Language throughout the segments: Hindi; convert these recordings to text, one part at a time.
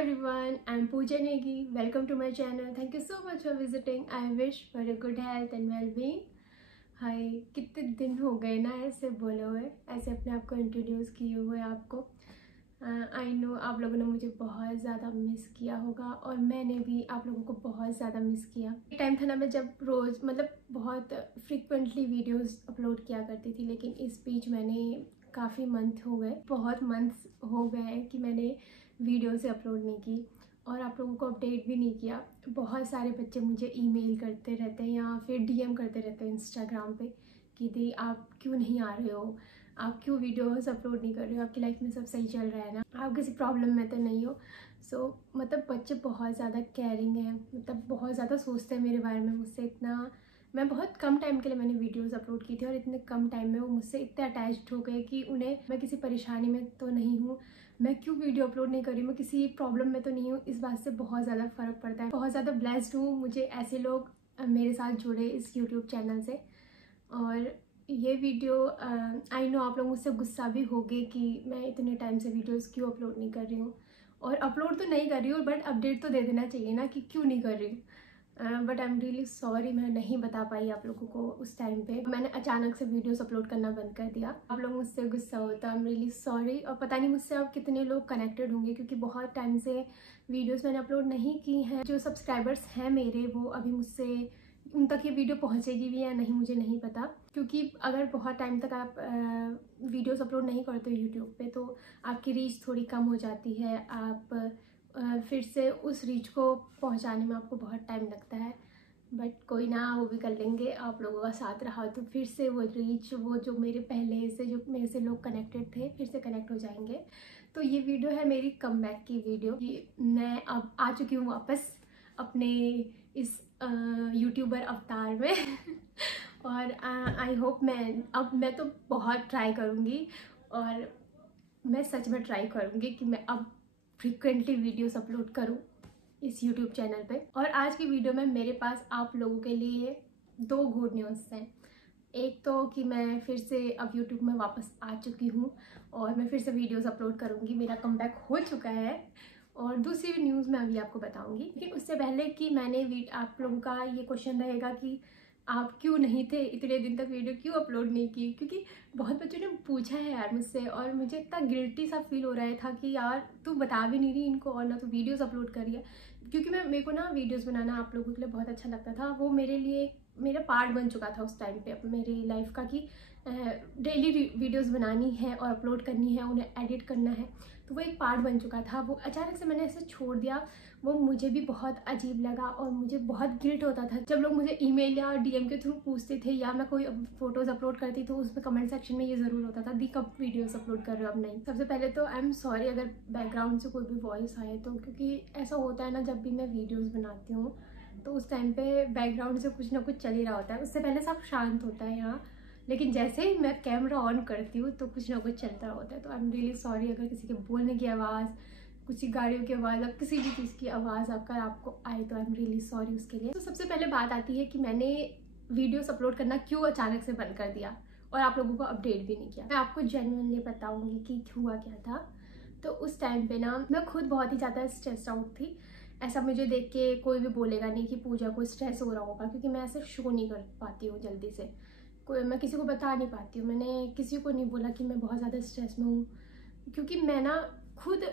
everyone, I'm Pooja Negi. Welcome to my channel. Thank you so much for visiting. I wish for a good health and well-being. हाय, कितने दिन हो गए ना ऐसे बोले हुए, ऐसे अपने आप को इंट्रोड्यूस किए हुए आपको। आई नो आप लोगों ने मुझे बहुत ज़्यादा मिस किया होगा और मैंने भी आप लोगों को बहुत ज़्यादा मिस किया। एक टाइम था ना मैं जब रोज़ बहुत फ्रिक्वेंटली वीडियोस अपलोड किया करती थी, लेकिन इस बीच मैंने काफ़ी बहुत मंथ्स हो गए कि मैंने वीडियो से अपलोड नहीं की और आप लोगों को अपडेट भी नहीं किया। बहुत सारे बच्चे मुझे ईमेल करते रहते हैं या फिर डीएम करते रहते हैं इंस्टाग्राम पे कि दी आप क्यों नहीं आ रहे हो, आप क्यों वीडियोस अपलोड नहीं कर रहे हो, आपकी लाइफ में सब सही चल रहा है ना, आप किसी प्रॉब्लम में तो नहीं हो। बच्चे बहुत ज़्यादा केयरिंग हैं, बहुत ज़्यादा सोचते हैं मेरे बारे में। मुझसे इतना, मैं बहुत कम टाइम के लिए मैंने वीडियोस अपलोड की थी और इतने कम टाइम में वो मुझसे इतने अटैच्ड हो गए कि उन्हें मैं किसी परेशानी में तो नहीं हूँ, मैं क्यों वीडियो अपलोड नहीं कर रही हूँ, मैं किसी प्रॉब्लम में तो नहीं हूँ। इस बात से बहुत ज़्यादा फ़र्क पड़ता है। बहुत ज़्यादा ब्लेस्ड हूँ, मुझे ऐसे लोग मेरे साथ जुड़े इस यूट्यूब चैनल से। और ये वीडियो आई नो आप लोग मुझसे गुस्सा भी होगे कि मैं इतने टाइम से वीडियोस क्यों अपलोड नहीं कर रही हूँ, और अपलोड तो नहीं कर रही हूँ बट अपडेट तो दे देना चाहिए ना कि क्यों नहीं कर रही हूँ। But I am really sorry, मैं नहीं बता पाई आप लोगों को उस टाइम पे। मैंने अचानक से वीडियोस अपलोड करना बंद कर दिया। आप लोग मुझसे गुस्सा होता, आई एम रियली सॉरी। और पता नहीं मुझसे अब कितने लोग कनेक्टेड होंगे, क्योंकि बहुत टाइम से वीडियोस मैंने अपलोड नहीं की हैं। जो सब्सक्राइबर्स हैं मेरे, वो अभी मुझसे, उन तक ये वीडियो पहुंचेगी भी या नहीं मुझे नहीं पता, क्योंकि अगर बहुत टाइम तक आप वीडियोस अपलोड नहीं करते हो यूट्यूब पे तो आपकी रीच थोड़ी कम हो जाती है। आप फिर से उस रीच को पहुंचाने में आपको बहुत टाइम लगता है, बट कोई ना, वो भी कर लेंगे। आप लोगों का साथ रहा तो फिर से वो रीच, वो जो मेरे पहले से जो मेरे से लोग कनेक्टेड थे फिर से कनेक्ट हो जाएंगे। तो ये वीडियो है मेरी कमबैक की वीडियो। मैं अब आ चुकी हूँ वापस अपने इस यूट्यूबर अवतार में और आई होप मैं तो बहुत ट्राई करूँगी, और मैं सच में ट्राई करूँगी कि मैं अब फ्रिक्वेंटली वीडियोस अपलोड करूँ इस यूट्यूब चैनल पे। और आज की वीडियो में मेरे पास आप लोगों के लिए 2 गुड न्यूज़ हैं। एक तो कि मैं फिर से अब यूट्यूब में वापस आ चुकी हूँ और मैं फिर से वीडियोस अपलोड करूँगी, मेरा कमबैक हो चुका है। और दूसरी न्यूज़ मैं अभी आपको बताऊँगी, लेकिन उससे पहले कि आप लोगों का ये क्वेश्चन रहेगा कि आप क्यों नहीं थे, इतने दिन तक वीडियो क्यों अपलोड नहीं की, क्योंकि बहुत बच्चों ने पूछा है यार मुझसे, और मुझे इतना गिल्टी सा फील हो रहा था कि यार तू बता भी नहीं रही इनको और ना तो वीडियोस अपलोड कर रही है। क्योंकि मेरे को ना वीडियोस बनाना आप लोगों के लिए बहुत अच्छा लगता था, वो मेरे लिए मेरा पार्ट बन चुका था उस टाइम पे मेरी लाइफ का, कि डेली वीडियोस बनानी है और अपलोड करनी है, उन्हें एडिट करना है, तो वो एक पार्ट बन चुका था। वो अचानक से मैंने ऐसे छोड़ दिया, वो मुझे भी बहुत अजीब लगा और मुझे बहुत गिल्ट होता था जब लोग मुझे ईमेल या डीएम के थ्रू पूछते थे, या मैं कोई फोटोज़ अपलोड करती तो उसमें कमेंट सेक्शन में ये ज़रूर होता था दी कब वीडियोस अपलोड कर रहे हो, अब नहीं। सबसे पहले तो आई एम सॉरी अगर बैकग्राउंड से कोई भी वॉइस आए तो, क्योंकि ऐसा होता है ना जब भी मैं वीडियोज़ बनाती हूँ तो उस टाइम पे बैकग्राउंड से कुछ ना कुछ चल ही रहा होता है, उससे पहले सब शांत होता है यहाँ, लेकिन जैसे ही मैं कैमरा ऑन करती हूँ तो कुछ ना कुछ चलता होता है। तो आई एम रियली सॉरी अगर किसी के बोलने की आवाज़, कुछ गाड़ियों की आवाज़, अब किसी भी चीज़ की आवाज़ अगर आपको आए तो आई एम रियली सॉरी उसके लिए। तो सबसे पहले बात आती है कि मैंने वीडियोस अपलोड करना क्यों अचानक से बंद कर दिया और आप लोगों को अपडेट भी नहीं किया। मैं आपको जेन्युइनली बताऊँगी कि हुआ क्या था। तो उस टाइम पे ना मैं खुद बहुत ही ज़्यादा स्ट्रेस आउट थी। ऐसा मुझे देख के कोई भी बोलेगा नहीं कि पूजा को स्ट्रेस हो रहा होगा, क्योंकि मैं ऐसे शो नहीं कर पाती हूँ जल्दी से, मैं किसी को बता नहीं पाती हूँ। मैंने किसी को नहीं बोला कि मैं बहुत ज़्यादा स्ट्रेस में हूँ, क्योंकि मैं ना खुद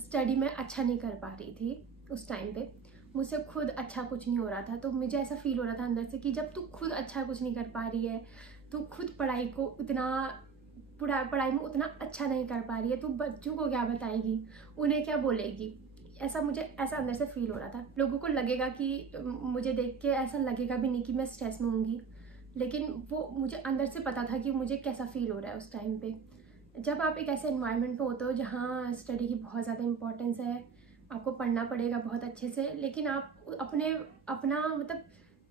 स्टडी में अच्छा नहीं कर पा रही थी उस टाइम पे, मुझसे खुद अच्छा कुछ नहीं हो रहा था। तो मुझे ऐसा फील हो रहा था अंदर से कि जब तू खुद अच्छा कुछ नहीं कर पा रही है, तू खुद पढ़ाई में उतना अच्छा नहीं कर पा रही है, तो बच्चों को क्या बताएगी, उन्हें क्या बोलेगी, मुझे ऐसा अंदर से फील हो रहा था। लोगों को लगेगा कि मुझे देख के ऐसा लगेगा भी नहीं कि मैं स्ट्रेस में होंगी, लेकिन वो मुझे अंदर से पता था कि मुझे कैसा फील हो रहा है उस टाइम पे। जब आप एक ऐसे एनवायरनमेंट पे होते हो जहाँ स्टडी की बहुत ज़्यादा इंपॉर्टेंस है, आपको पढ़ना पड़ेगा बहुत अच्छे से, लेकिन आप अपना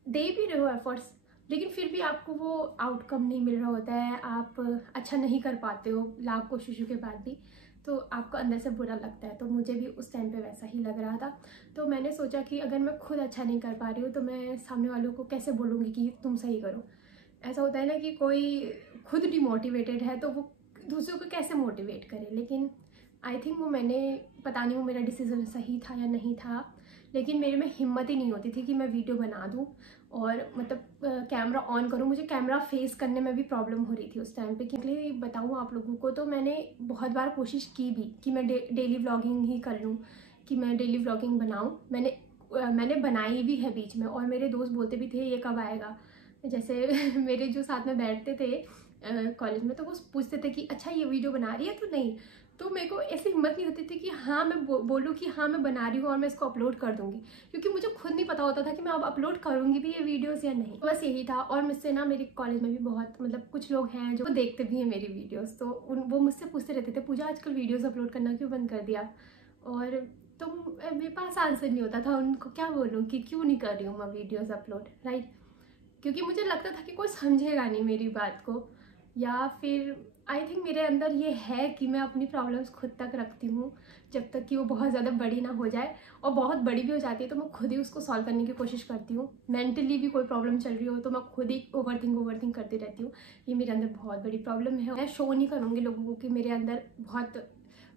दे भी रहे हो एफर्ट्स, लेकिन फिर भी आपको वो आउटकम नहीं मिल रहा होता है, आप अच्छा नहीं कर पाते हो लाख कोशिशों के बाद भी, तो आपको अंदर से बुरा लगता है। तो मुझे भी उस टाइम पे वैसा ही लग रहा था। तो मैंने सोचा कि अगर मैं खुद अच्छा नहीं कर पा रही हूँ तो मैं सामने वालों को कैसे बोलूँगी कि तुम सही करो। ऐसा होता है ना कि कोई खुद डिमोटिवेटेड है तो वो दूसरों को कैसे मोटिवेट करे, लेकिन आई थिंक वो मैंने, पता नहीं वो मेरा डिसीज़न सही था या नहीं था, लेकिन मेरे में हिम्मत ही नहीं होती थी कि मैं वीडियो बना दूँ और मतलब कैमरा ऑन करूँ। मुझे कैमरा फेस करने में भी प्रॉब्लम हो रही थी उस टाइम पे। क्योंकि बताऊँ आप लोगों को, तो मैंने बहुत बार कोशिश की भी कि मैं डेली व्लॉगिंग ही कर लूँ, कि मैं डेली व्लॉगिंग बनाऊँ। मैंने बनाई भी है बीच में, और मेरे दोस्त बोलते भी थे ये कब आएगा। जैसे मेरे जो साथ में बैठते थे कॉलेज में, तो वो पूछते थे कि अच्छा ये वीडियो बना रही है तो नहीं। तो मेरे को ऐसी हिम्मत नहीं होती थी कि हाँ मैं बोलूँ कि हाँ मैं बना रही हूँ और मैं इसको अपलोड कर दूँगी, क्योंकि मुझे खुद नहीं पता होता था कि मैं अब अपलोड करूँगी भी ये वीडियोस या नहीं। बस यही था। और मुझसे ना मेरे कॉलेज में भी बहुत मतलब कुछ लोग हैं जो देखते भी हैं मेरी वीडियोस, तो वो मुझसे पूछते रहते थे पूजा आजकल वीडियोस अपलोड करना क्यों बंद कर दिया। और तो मेरे पास आंसर नहीं होता था, उनको क्या बोलूँ कि क्यों नहीं कर रही हूँ मैं वीडियोज़ अपलोड, राइट। क्योंकि मुझे लगता था कि कोई समझेगा नहीं मेरी बात को, या फिर आई थिंक मेरे अंदर ये है कि मैं अपनी प्रॉब्लम्स खुद तक रखती हूँ जब तक कि वो बहुत ज़्यादा बड़ी ना हो जाए। और बहुत बड़ी भी हो जाती है तो मैं खुद ही उसको सॉल्व करने की कोशिश करती हूँ। मेंटली भी कोई प्रॉब्लम चल रही हो तो मैं खुद ही ओवरथिंक करती रहती हूँ, ये मेरे अंदर बहुत बड़ी प्रॉब्लम है। मैं शो नहीं करूँगी लोगों को कि मेरे अंदर बहुत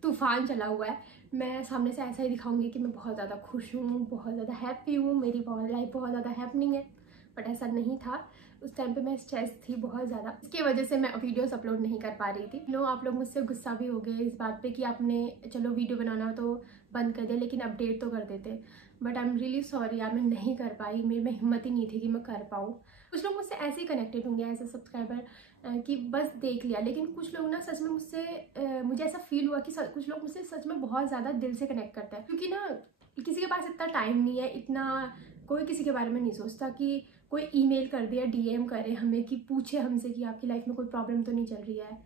तूफान चला हुआ है। मैं सामने से ऐसा ही दिखाऊंगी कि मैं बहुत ज़्यादा खुश हूँ, बहुत ज़्यादा हैप्पी हूँ, मेरी लाइफ बहुत ज़्यादा हैपनिंग है, बट ऐसा नहीं था। उस टाइम पे मैं स्ट्रेस थी बहुत ज़्यादा, इसकी वजह से मैं वीडियोस अपलोड नहीं कर पा रही थी। आप लोग मुझसे गुस्सा भी हो गए इस बात पे कि आपने चलो वीडियो बनाना तो बंद कर दिया लेकिन अपडेट तो कर देते। But I am really sorry यार, मैं नहीं कर पाई, मेरे में हिम्मत ही नहीं थी कि मैं कर पाऊँ। कुछ लोग मुझसे ऐसे ही कनेक्टेड होंगे एज ए सब्सक्राइबर कि बस देख लिया, लेकिन कुछ लोग ना सच में मुझसे मुझे ऐसा फील हुआ कि कुछ लोग मुझसे सच में बहुत ज़्यादा दिल से कनेक्ट करते हैं। क्योंकि ना किसी के पास इतना टाइम नहीं है, इतना कोई किसी के बारे में नहीं सोचता कि कोई ईमेल कर दे या डीएम करे हमें कि पूछे हमसे कि आपकी लाइफ में कोई प्रॉब्लम तो नहीं चल रही है,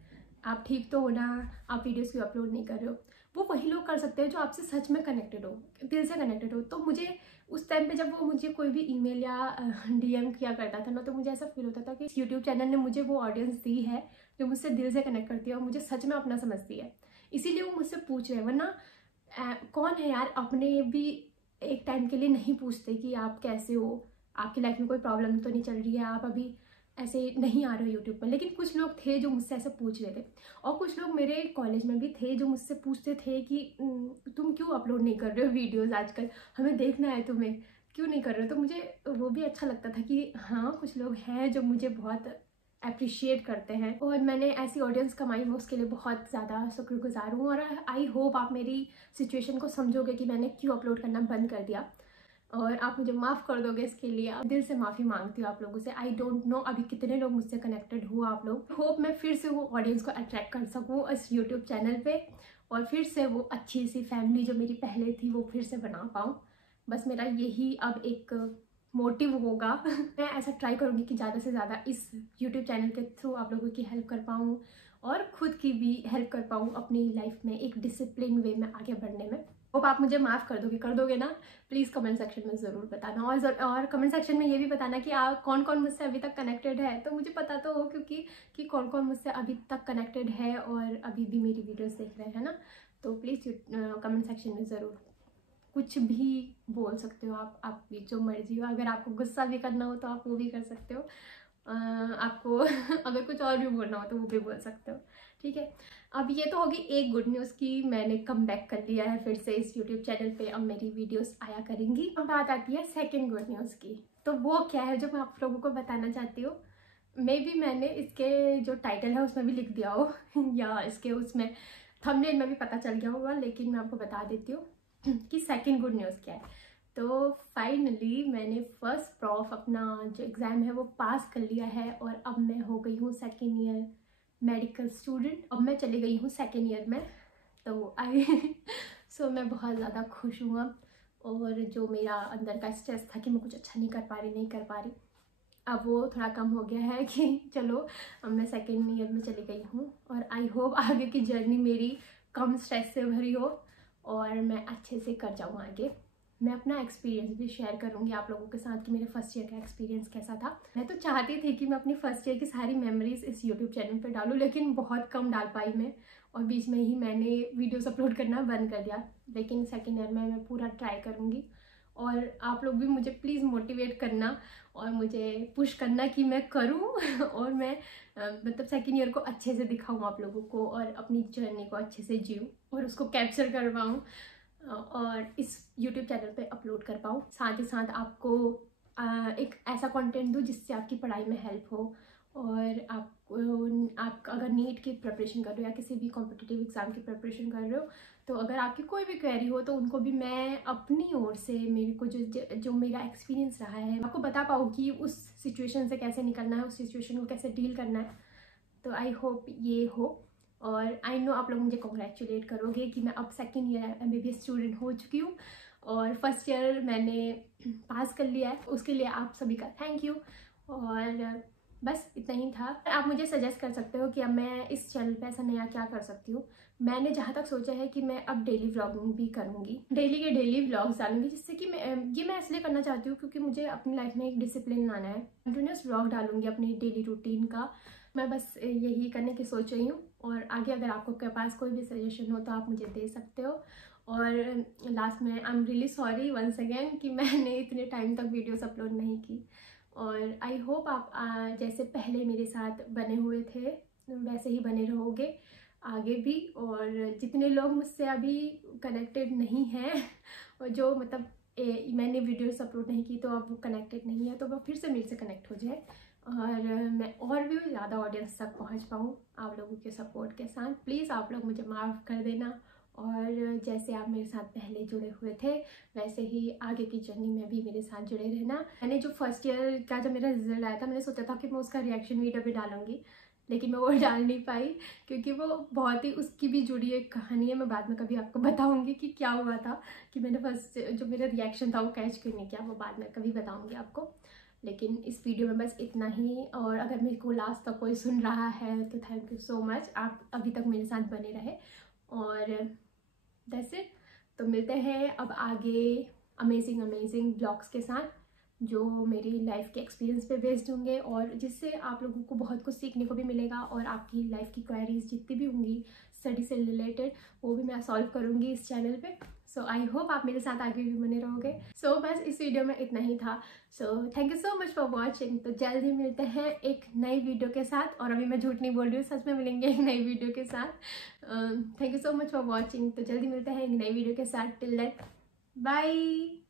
आप ठीक तो हो ना, आप वीडियोस क्यों अपलोड नहीं कर रहे हो। वो वही लोग कर सकते हैं जो आपसे सच में कनेक्टेड हो, दिल से कनेक्टेड हो। तो मुझे उस टाइम पे जब वो मुझे कोई भी ईमेल या डीएम किया करता था ना, तो मुझे ऐसा फील होता था कि यूट्यूब चैनल ने मुझे वो ऑडियंस दी है जो मुझसे दिल से कनेक्ट करती है और मुझे सच में अपना समझती है, इसीलिए वो मुझसे पूछ रहे हैं। वरना कौन है यार, अपने भी एक टाइम के लिए नहीं पूछते कि आप कैसे हो, आपकी लाइफ में कोई प्रॉब्लम तो नहीं चल रही है, आप अभी ऐसे नहीं आ रहे हो यूट्यूब पर। लेकिन कुछ लोग थे जो मुझसे ऐसे पूछ रहे थे, और कुछ लोग मेरे कॉलेज में भी थे जो मुझसे पूछते थे कि तुम क्यों अपलोड नहीं कर रहे हो वीडियोस आजकल, हमें देखना है तुम्हें, क्यों नहीं कर रहे हो। तो मुझे वो भी अच्छा लगता था कि हाँ कुछ लोग हैं जो मुझे बहुत अप्रिशिएट करते हैं, और मैंने ऐसी ऑडियंस कमाई, मैं उसके लिए बहुत ज़्यादा शुक्रगुजार हूँ। और आई होप आप मेरी सिचुएशन को समझोगे कि मैंने क्यों अपलोड करना बंद कर दिया, और आप मुझे माफ़ कर दोगे इसके लिए। दिल से माफ़ी मांगती हूँ आप लोगों से। आई डोंट नो अभी कितने लोग मुझसे कनेक्टेड हो आप लोग। होप मैं फिर से वो ऑडियंस को अट्रैक्ट कर सकूँ इस यूट्यूब चैनल पे, और फिर से वो अच्छी सी फैमिली जो मेरी पहले थी वो फिर से बना पाऊँ। बस मेरा यही अब एक मोटिव होगा। मैं ऐसा ट्राई करूँगी कि ज़्यादा से ज़्यादा इस यूट्यूब चैनल के थ्रू आप लोगों की हेल्प कर पाऊँ, और खुद की भी हेल्प कर पाऊँ अपनी लाइफ में एक डिसिप्लिन वे में आगे बढ़ने में। होप आप मुझे माफ़ कर दोगे ना। प्लीज़ कमेंट सेक्शन में ज़रूर बताना, और कमेंट सेक्शन में ये भी बताना कि आप कौन कौन मुझसे अभी तक कनेक्टेड है, तो मुझे पता तो हो क्योंकि कि कौन कौन मुझसे अभी तक कनेक्टेड है और अभी भी मेरी वीडियोस देख रहे हैं ना। तो प्लीज़ कमेंट सेक्शन में ज़रूर कुछ भी बोल सकते हो आप भी, जो मर्जी हो। अगर आपको गुस्सा भी करना हो तो आप वो भी कर सकते हो, आपको अगर कुछ और भी बोलना हो तो वो भी बोल सकते हो, ठीक है। अब ये तो होगी एक गुड न्यूज़ कि मैंने कम बैक कर लिया है फिर से इस यूट्यूब चैनल पे, अब मेरी वीडियोस आया करेंगी। अब बात आती है सेकंड गुड न्यूज़ की, तो वो क्या है जो मैं आप लोगों को बताना चाहती हूँ। मे बी मैंने इसके जो टाइटल है उसमें भी लिख दिया हो या इसके उसमें थंबनेल में भी पता चल गया होगा, लेकिन मैं आपको बता देती हूँ कि सेकंड गुड न्यूज़ क्या है। तो फाइनली मैंने फर्स्ट प्रॉफ अपना जो एग्ज़ाम है वो पास कर लिया है, और अब मैं हो गई हूँ सेकेंड ईयर मेडिकल स्टूडेंट। अब मैं चली गई हूँ सेकेंड ईयर में, तो सो मैं बहुत ज़्यादा खुश हूँ अब। और जो मेरा अंदर का स्ट्रेस था कि मैं कुछ अच्छा नहीं कर पा रही, अब वो थोड़ा कम हो गया है कि चलो अब मैं सेकेंड ईयर में चली गई हूँ। और आई होप आगे की जर्नी मेरी कम स्ट्रेस से भरी हो और मैं अच्छे से कर जाऊँ आगे। मैं अपना एक्सपीरियंस भी शेयर करूँगी आप लोगों के साथ कि मेरे फर्स्ट ईयर का एक्सपीरियंस कैसा था। मैं तो चाहती थी कि मैं अपनी फर्स्ट ईयर की सारी मेमोरीज इस यूट्यूब चैनल पे डालूँ, लेकिन बहुत कम डाल पाई मैं, और बीच में ही मैंने वीडियोस अपलोड करना बंद कर दिया। लेकिन सेकेंड ईयर में मैं पूरा ट्राई करूँगी और आप लोग भी मुझे प्लीज़ मोटिवेट करना और मुझे पुश करना कि मैं करूं और मैं मतलब सेकेंड ईयर को अच्छे से दिखाऊं आप लोगों को और अपनी जर्नी को अच्छे से जीऊं और उसको कैप्चर करवाऊं और इस यूट्यूब चैनल पे अपलोड कर पाऊँ। साथ ही साथ आपको एक ऐसा कंटेंट दूँ जिससे आपकी पढ़ाई में हेल्प हो और आप अगर नीट की प्रिपरेशन कर रहे हो या किसी भी कॉम्पिटिटिव एग्ज़ाम की प्रिपरेशन कर रहे हो तो अगर आपकी कोई भी क्वेरी हो तो उनको भी मैं अपनी ओर से मेरे को जो मेरा एक्सपीरियंस रहा है आपको बता पाऊँ कि उस सिचुएशन से कैसे निकलना है, उस सिचुएशन को कैसे डील करना है। तो आई होप ये हो और आई नो आप लोग मुझे कॉन्ग्रेचुलेट करोगे कि मैं अब सेकेंड ईयर MBBS स्टूडेंट हो चुकी हूँ और फर्स्ट ईयर मैंने पास कर लिया है। उसके लिए आप सभी का थैंक यू। और बस इतना ही था। आप मुझे सजेस्ट कर सकते हो कि अब मैं इस चैनल पे ऐसा नया क्या कर सकती हूँ। मैंने जहाँ तक सोचा है कि मैं अब डेली व्लॉगिंग भी करूँगी, डेली के डेली व्लॉग्स डालूंगी, जिससे कि मैं इसलिए करना चाहती हूँ क्योंकि मुझे अपनी लाइफ में एक डिसिप्लिन लाना है। कंटिन्यूस व्लॉग डालूंगी अपनी डेली रूटीन का। मैं बस यही करने की सोच रही हूँ और आगे अगर आपके पास कोई भी सजेशन हो तो आप मुझे दे सकते हो। और लास्ट में I am really sorry once again कि मैंने इतने टाइम तक वीडियोस अपलोड नहीं की और आई होप आप जैसे पहले मेरे साथ बने हुए थे वैसे ही बने रहोगे आगे भी। और जितने लोग मुझसे अभी कनेक्टेड नहीं हैं और जो मतलब मैंने वीडियोस अपलोड नहीं की तो अब वो कनेक्टेड नहीं है तो वो फिर से मेरे से कनेक्ट हो जाए और मैं और भी ज़्यादा ऑडियंस तक पहुंच पाऊँ आप लोगों के सपोर्ट के साथ। प्लीज़ आप लोग मुझे माफ़ कर देना और जैसे आप मेरे साथ पहले जुड़े हुए थे वैसे ही आगे की जर्नी में भी मेरे साथ जुड़े रहना। मैंने जो फर्स्ट ईयर का जब मेरा रिजल्ट आया था मैंने सोचा था कि मैं उसका रिएक्शन वीडियो भी डालूंगी लेकिन मैं वो डाल नहीं पाई क्योंकि वो बहुत ही उसकी भी जुड़ी एक कहानी है। मैं बाद में कभी आपको बताऊंगी कि क्या हुआ था कि मैंने फर्स्ट जो मेरा रिएक्शन था वो कैच क्यों नहीं किया, वो बाद में कभी बताऊंगी आपको। लेकिन इस वीडियो में बस इतना ही और अगर मेरे को लास्ट तक कोई सुन रहा है तो थैंक यू सो मच, आप अभी तक मेरे साथ बने रहे और दैट्स इट। तो मिलते हैं अब आगे अमेजिंग ब्लॉग्स के साथ जो मेरी लाइफ के एक्सपीरियंस पे बेस्ड होंगे और जिससे आप लोगों को बहुत कुछ सीखने को भी मिलेगा और आपकी लाइफ की क्वेरीज जितनी भी होंगी स्टडी से रिलेटेड वो भी मैं सॉल्व करूँगी इस चैनल पे। सो आई होप आप मेरे साथ आगे भी बने रहोगे। सो बस इस वीडियो में इतना ही था। So thank you so much for watching. तो जल्द ही मिलते हैं एक नई वीडियो के साथ और अभी मैं झूठ नहीं बोल रही हूँ, सच में मिलेंगे एक नई वीडियो के साथ। Thank you so much for watching. तो जल्दी मिलते हैं एक नई वीडियो के साथ। Till then bye.